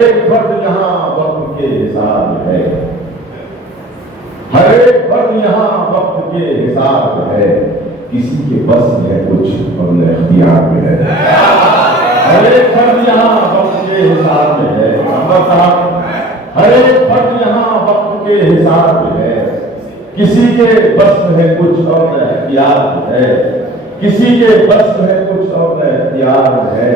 ایک فرد یہاں وقت کے حساب میں ہے، ہر ایک فرد یہاں وقت کے حساب میں ہے، کسی کے بس میں ہے کچھ اور نہ اختیار میں ہے۔ ہر ایک فرد یہاں وقت کے حساب میں ہے، ہر ایک فرد یہاں وقت کے حساب میں ہے، کسی کے بس میں ہے کچھ اور نہ اختیار میں ہے، کسی کے بس میں ہے کچھ اور نہ اختیار میں ہے۔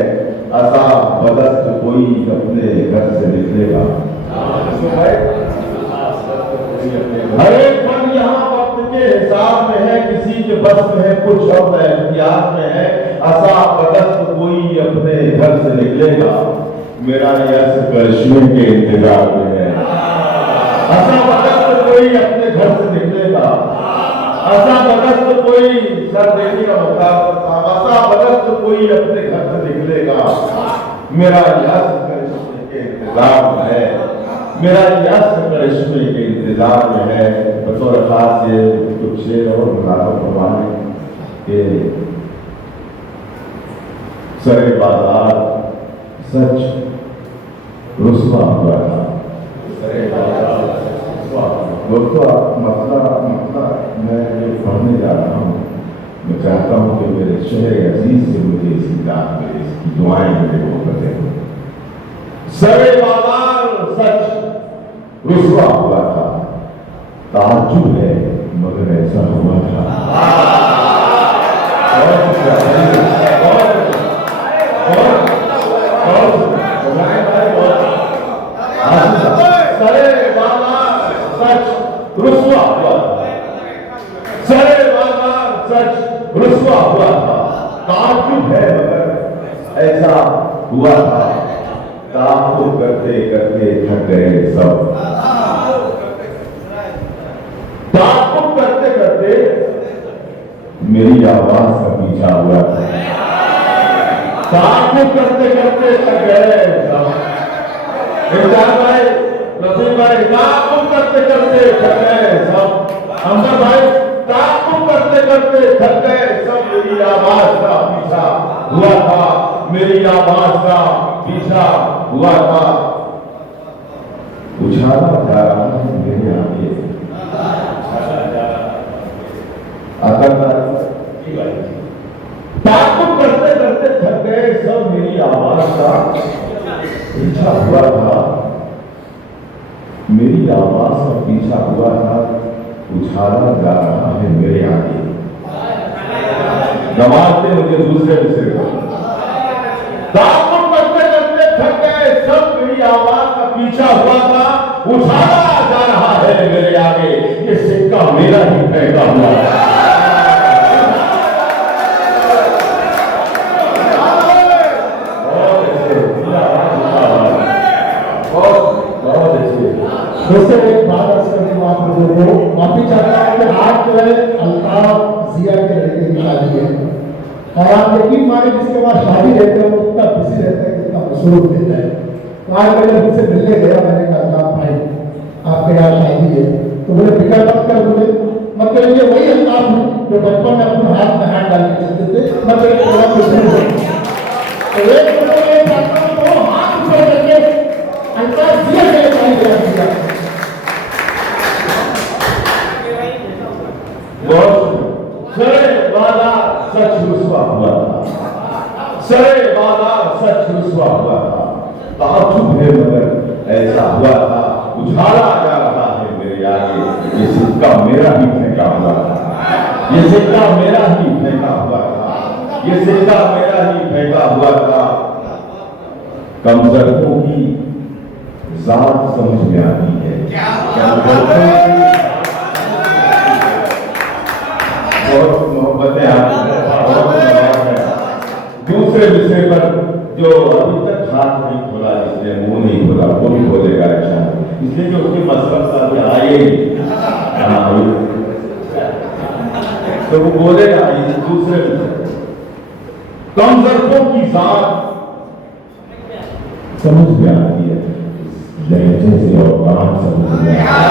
عذاب بدست کوئی اپنے گھر سے نکلے گا، ہر ایک فرد یہاں وقت کے حساب میں ہے، کسی کے بس میں ہے کچھ اور نہ اختیار میں ہے۔ عذاب بدست کوئی اپنے گھر سے نکلے گا، میرا یس کرشمے کے انتظار میں ہے۔ عذاب بدست کوئی اپنے گھر سے نکلے گا، عذاب بدست کوئی سر دیکھنے کا مقابلہ، عذاب بدست کوئی اپنے گھر سے نکلے گا، میرا یس کرشمے کے انتظار میں ہے، میرا یس کرشمے کے انتظار میں ہے۔ بطور خاص سے کچھ شعر اور ملازم فرمانے کہ سر بازار سچ رسوا ہوا تھا، دوستو مسئلہ میں جو پڑھنے جا رہا ہوں، میں چاہتا ہوں کہ میرے شہر عزیز سے مجھے اس کتاب میں اس کی دعائیں میرے کو کریں۔ سر بازار سچ رسوا ہوا تھا، تعجب ہے مگر ایسا ہوا تھا۔ رسوا ہوا تھا، سر بازار سچ رسوا ہوا تھا، تعجب ہے مگر ایسا ہوا تھا۔ تعجب کرتے کرتے تھک گئے سب، تعجب کرتے کرتے میری آواز کا پیچھا ہوا تھا، تعجب کرتے کرتے تھک گئے سب۔ رفیق بھائی تعجب کرتے کرتے تھک گئے سب، امجد بھائی تعجب کرتے کرتے تھک گئے سب، میری آواز کا پیچھا ہوا تھا، میری آواز کا پیچھا ہوا تھا۔ اچھالا جا رہا ہے میرے آگے، تعجب کرتے کرتے تھک گئے سب، میری آواز کا پیچھا ہوا تھا، میری آواز کا پیچھا ہوا تھا، اچھالا جا رہا ہے میرے آگے۔ دماغتے مجھے دوسرے کو تعجب کرتے کرتے تھک گئے سب، میری آواز کا پیچھا ہوا تھا، اچھالا جا رہا ہے میرے آگے، یہ سکہ میرا ہی پھینکا ہوا ہے۔ دوستوں ایک بات عرض کرنے کو آپ لوگوں کو معافی چاہتا ہوں کہ آج جو ہے الطاف ضیاء کے لڑکے کی شادی ہے، اور آپ یقین مانیں جس کے بعد شادی رہتے ہیں وہ اتنا بزی رہتا ہے کتنا مصروف رہتا ہے۔ تو آج میں جب ان سے ملنے گیا میں نے کہا الطاف بھائی آپ کے یہاں شادی ہے، تو مجھے فکر مت کر، مجھے مطلب یہ وہی الطاف ہوں جو بچپن میں اپنے ہاتھ میں ہاتھ ڈال کے چلتے تھے، مطلب تھوڑا مصروف ہے۔ تو ایک دو ہاتھ اوپر کر کے الطاف ضیاء کے لیے دیا۔ سر بازار سچ رسوا ہوا تھا، سر بازار سچ رسوا ہوا تھا، تعجب ہے مگر ایسا ہوا تھا، اچھالا جا رہا ہے میرے آگے، یہ سکہ میرا ہی پھینکا ہوا تھا، یہ سکہ میرا ہی پھینکا ہوا تھا، یہ سکہ میرا ہی پھینکا ہوا تھا۔ کم ظرفوں کی ذات سمجھ میں آتی ہے، بہت محبتیں آتی ہیں، دوسرے وشے پر جو ابھی تک ہاتھ نہیں کھولا، جس نے منہ نہیں کھولا وہ بھی بولے گا اچھا، اس لیے کہ اس کے مذہب صاحب آئے تو وہ بولے گا دوسرے وشے۔ کم ظرفوں کی ذات سمجھ میں آتی ہے، لہجے سے اور کام سمجھ میں آتی ہے۔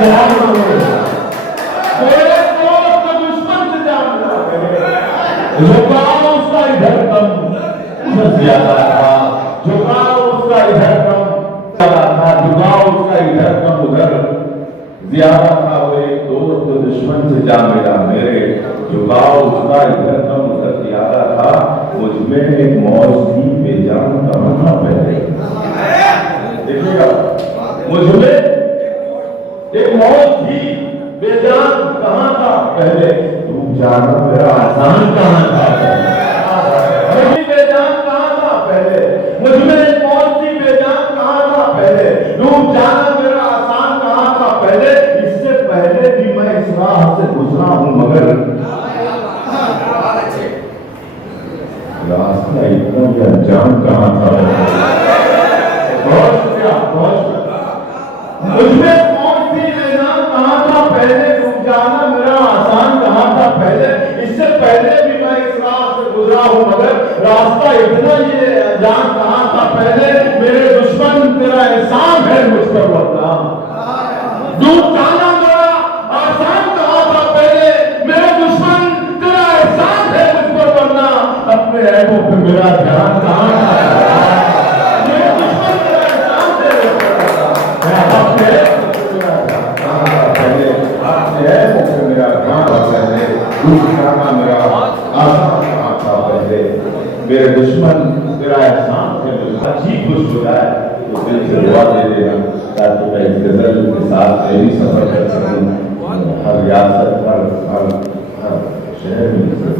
میرے دوست کا دشمن سے جان ملا جھکاؤ اس کا ادھر کم ادھر زیادہ تھا جھکاؤ اس کا ادھر کم زیادہ تھا جھکاؤ اس کا ادھر کم ادھر زیادہ تھا وہ ایک دوست جو دشمن سے جان ملا میرے جھکاؤ اس کا ادھر کم ادھر زیادہ تھا مجھ میں ایک موج تھی بے جان کہاں تھا پہلے دیکھیے گا مجھ میں ایک موج تھی بے جان کہاں تھا پہلے ڈوب جانا میرا آسان کہاں تھا مجھے بے جان کہاں تھا پہلے مجھ میں ایک موج تھی بے جان کہاں تھا پہلے ڈوب جانا میرا آسان کہاں تھا پہلے اس سے پہلے بھی میں اس راہ سے گزرا ہوں مگر راستہ اتنا بھی انجان کہاں تھا مجھ میں موج تھی بے جان کہاں تھا پہلے ڈوب جانا میرا آسان کہاں تھا پہلے اس سے پہلے بھی میں اس راہ سے گزرا ہوں مگر راستہ اتنا یہ جان کہاں تھا پہلے میرے دشمن تیرا احسان ہے مجھ پر ورنہ ڈوب جانا میرا آسان کہاں تھا پہلے میرے دشمن تیرا احسان ہے مجھ پر ورنہ اپنے عیبوں پہ میرا دھیان کہاں تھا میرے دشمن تیرا احسان ہے اپنے عیبوں پہ میرا دھیان کہاں تھا پہلے اپنے عیبوں پہ میرا دھیان تھا پہلے ڈوب جانا میرا آسان کہاں تھا پہلے میرے دشمن تیرا احسان ہے عجیب خوش ہو جائے تو دل سے دعا دے دینا تاکہ میں اس غزل کے ساتھ میں بھی سفر کر سکوں ہر ریاست ہر شہر میں